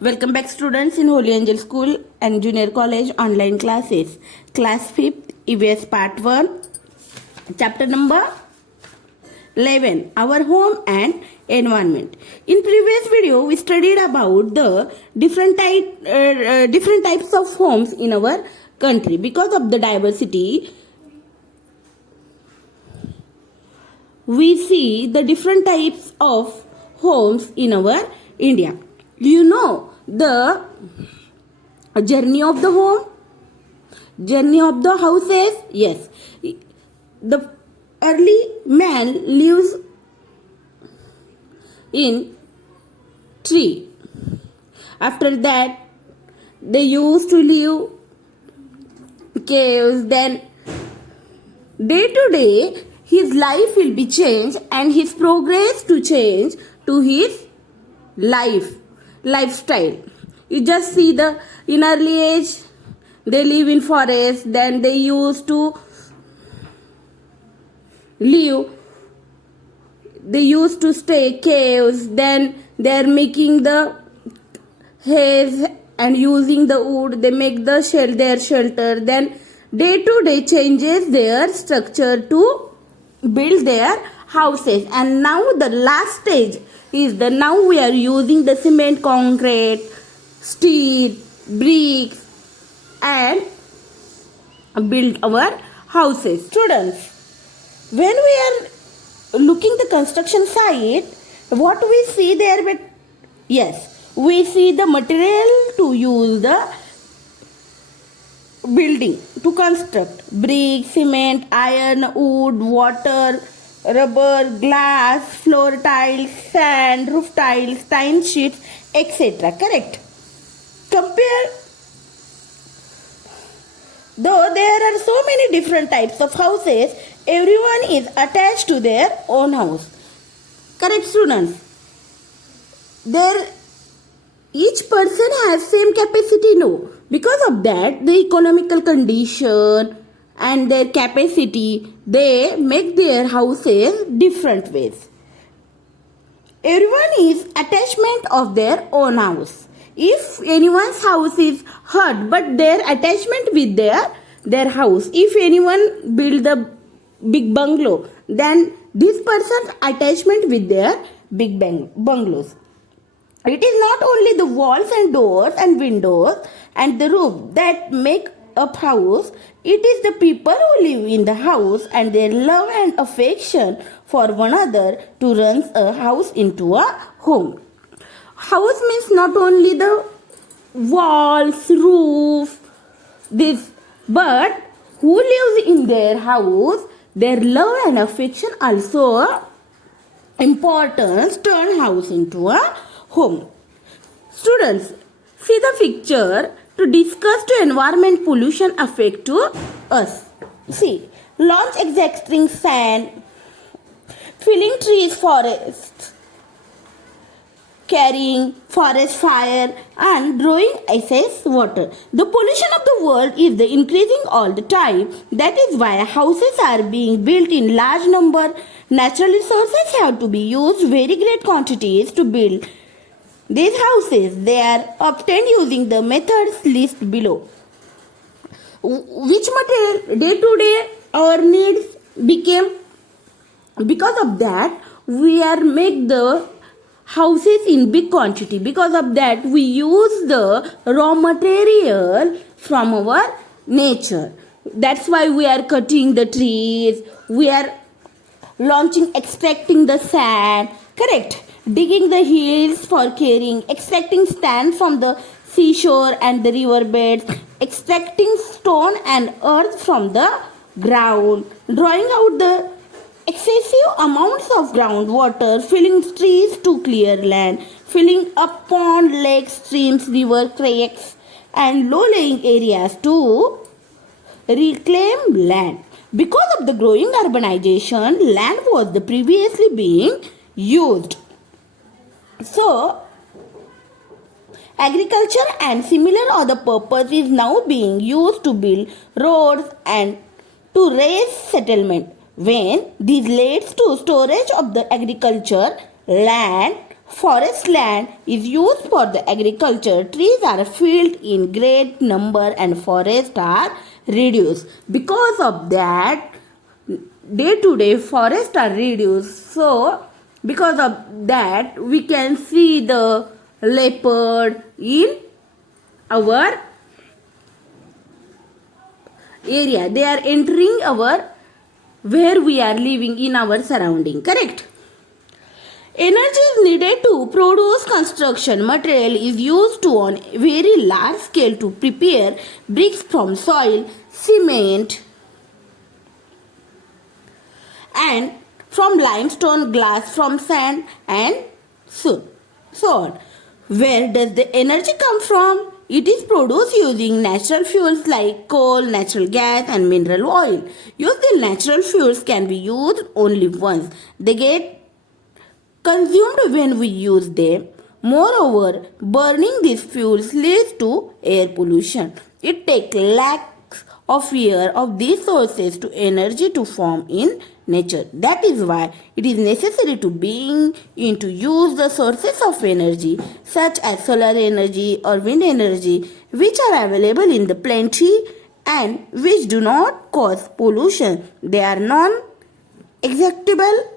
Welcome back students in Holy Angel School and Junior College online classes. Class 5th EVS part 1 chapter number 11 our home and environment. In previous video we studied about the different types of homes in our country. Because of the diversity we see the different types of homes in our India. You know the journey of the home, journey of the houses. Yes, the early man lives in tree. After that they used to live caves. Then day to day his life will be changed and his progress to change to his lifestyle. You just see the in early age they live in forest, then they used to live, they used to stay caves, then they are making the haze and using the wood, they make the their shelter. Then day to day changes their structure to build their houses. And now the last stage is the now we are using the cement, concrete, steel, bricks and build our houses. Students, when we are looking the construction site, what we see there? But yes, we see the material to use the building to construct: brick, cement, iron, wood, water, rubber, glass, floor tiles, sand, roof tiles, tile sheets, etc. Correct? Compare. Though there are so many different types of houses, everyone is attached to their own house. Correct, students? Each person has same capacity? No. Because of that, the economical condition and their capacity, they make their houses different ways. Everyone is attachment of their own house. If anyone's house is hurt, but their attachment with their house. If anyone build a big bungalow, then this person's attachment with their big bungalows. It is not only the walls and doors and windows and the roof that make up house. It is the people who live in the house and their love and affection for one another to run a house into a home. House means not only the walls, roof, this, but who lives in their house, their love and affection also importance turn house into a home. Students, see the picture to discuss to environment pollution affect to us. See, launch extracting sand, filling trees, forests, carrying forest fire and drawing excess water. The pollution of the world is the increasing all the time. That is why houses are being built in large number. Natural resources have to be used very great quantities to build these houses. They are obtained using the methods listed below. Which material day to day our needs became? Because of that we are make the houses in big quantity. Because of that we use the raw material from our nature. That's why we are cutting the trees, we are extracting the sand, correct, digging the hills for carrying, extracting sand from the seashore and the river beds, extracting stone and earth from the ground, drawing out the excessive amounts of groundwater, filling trees to clear land, filling up pond, lakes, streams, river, creeks and low-lying areas to reclaim land. Because of the growing urbanization, land was the previously being used. So, agriculture and similar other purpose is now being used to build roads and to raise settlement. When this leads to storage of the agriculture land, Forest land is used for the agriculture. Trees are felled in great number and forests are reduced. Because of that, day to day forests are reduced. So, because of that, we can see the leopard in our area. They are entering our where we are living in our surrounding. Correct? Energy is needed to produce construction material is used to on very large scale to prepare bricks from soil, cement, and from limestone, glass from sand, and so on. Where does the energy come from? It is produced using natural fuels like coal, natural gas, and mineral oil. Using natural fuels can be used only once. They get consumed when we use them. Moreover, burning these fuels leads to air pollution. It takes lakhs of years of these sources to energy to form in nature. That is why it is necessary to bring into use the sources of energy such as solar energy or wind energy, which are available in the plenty and which do not cause pollution. They are non-exhaustible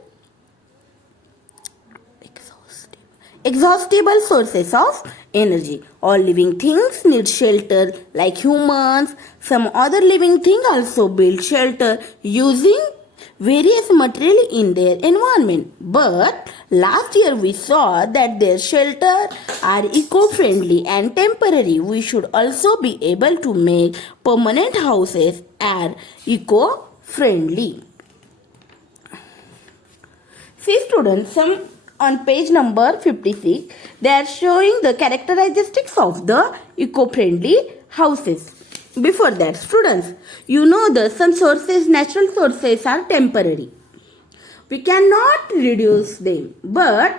exhaustible sources of energy. All living things need shelter like humans. Some other living things also build shelter using various material in their environment. But last year we saw that their shelter are eco-friendly and temporary. We should also be able to make permanent houses are eco-friendly. See students, some on page number 56, they are showing the characteristics of the eco-friendly houses. Before that, students, you know that some sources, natural sources are temporary. We cannot reduce them, but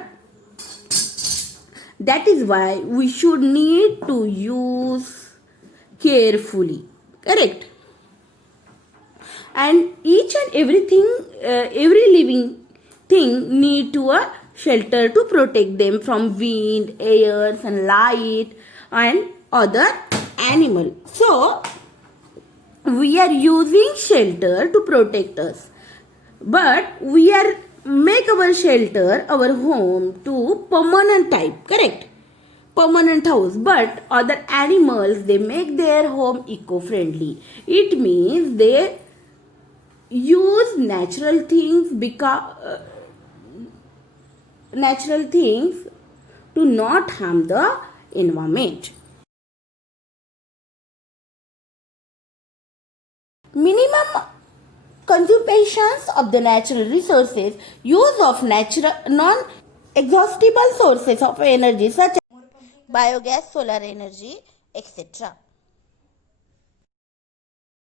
that is why we should need to use carefully. Correct? And each and everything, every living thing need to a shelter to protect them from wind, air, sunlight, and other animal. So we are using shelter to protect us, but we are make our shelter, our home to permanent type. Correct? Permanent house, but other animals they make their home eco-friendly. It means they use natural things to not harm the environment. Minimum consumptions of the natural resources, use of natural non-exhaustible sources of energy such as biogas, solar energy, etc.